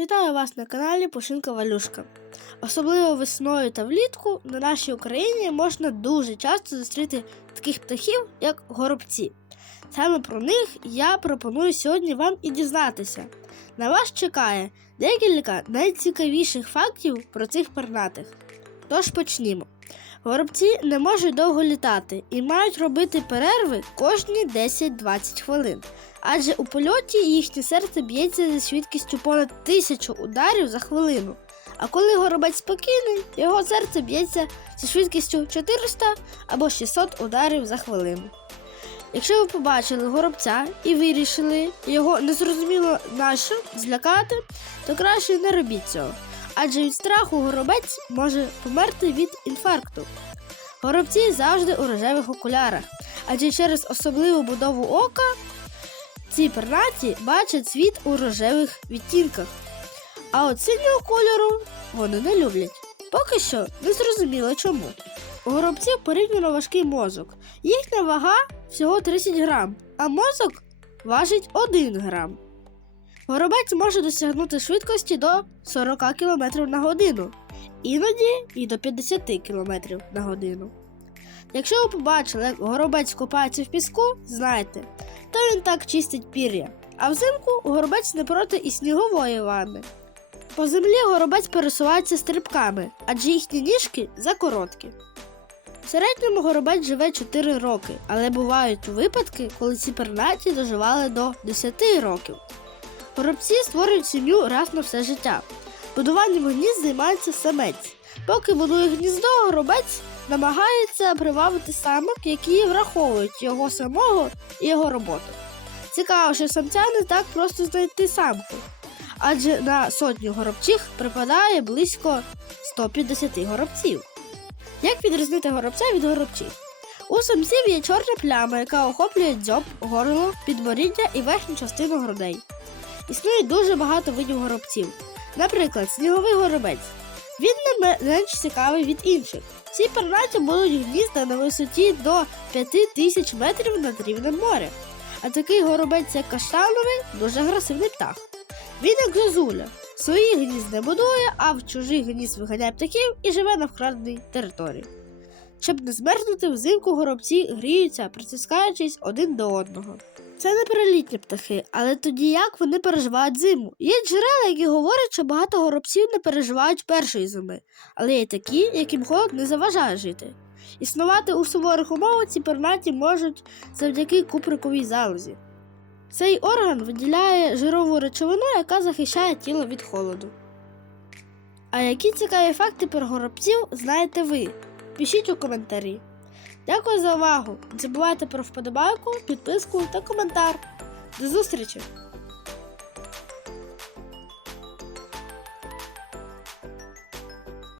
Вітаю вас на каналі Пушинка Валюшка. Особливо весною та влітку на нашій Україні можна дуже часто зустріти таких птахів, як горобці. Саме про них я пропоную сьогодні вам і дізнатися. На вас чекає декілька найцікавіших фактів про цих пернатих. Тож почнімо. Горобці не можуть довго літати і мають робити перерви кожні 10-20 хвилин адже у польоті їхнє серце б'ється зі швидкістю понад тисячу ударів за хвилину. А коли горобець спокійний, його серце б'ється зі швидкістю 400 або 600 ударів за хвилину. Якщо ви побачили горобця і вирішили його незрозуміло нащо злякати, то краще не робіть цього. Адже від страху горобець може померти від інфаркту. Горобці завжди у рожевих окулярах, адже через особливу будову ока ці пернаті бачать світ у рожевих відтінках, а от синього кольору вони не люблять. Поки що не зрозуміло чому. У горобців порівняно важкий мозок. Їхня вага всього 30 грам, а мозок важить 1 грам. Горобець може досягнути швидкості до 40 км на годину, іноді і до 50 км на годину. Якщо ви побачили, як горобець копається в піску, знайте, то він так чистить пір'я. А взимку горобець не проти і снігової ванни. По землі горобець пересувається стрибками, адже їхні ніжки закороткі. В середньому горобець живе 4 роки, але бувають випадки, коли ці пернаті доживали до 10 років. Горобці створюють сім'ю раз на все життя. Будуванням гнізд займається самець. Поки будує гніздо, горобець намагається привабити самок, які враховують його самого і його роботу. Цікаво, що самця не так просто знайти самку, адже на сотню горобчих припадає близько 150 горобців. Як відрізнити горобця від горобчих? У самців є чорна пляма, яка охоплює дзьоб, горло, підборіддя і верхню частину грудей. Існує дуже багато видів горобців. Наприклад, сніговий горобець. Він не менш цікавий від інших. Ці пернаті будуть гнізда на висоті до 5000 метрів над рівнем моря. А такий горобець, як каштановий, дуже агресивний птах. Він як зозуля. Свої гнізд не будує, а в чужий гнізд виганяє птахів і живе на вкраденій території. Щоб не змерзнути, взимку горобці гріються, притискаючись один до одного. Це не перелітні птахи, але тоді як вони переживають зиму? Є джерела, які говорять, що багато горобців не переживають першої зими, але є такі, яким холод не заважає жити. Існувати у суворих умовах ці пернаті можуть завдяки куприковій залозі. Цей орган виділяє жирову речовину, яка захищає тіло від холоду. А які цікаві факти про горобців знаєте ви? Пишіть у коментарі. Дякую за увагу! Не забувайте про вподобайку, підписку та коментар. До зустрічі!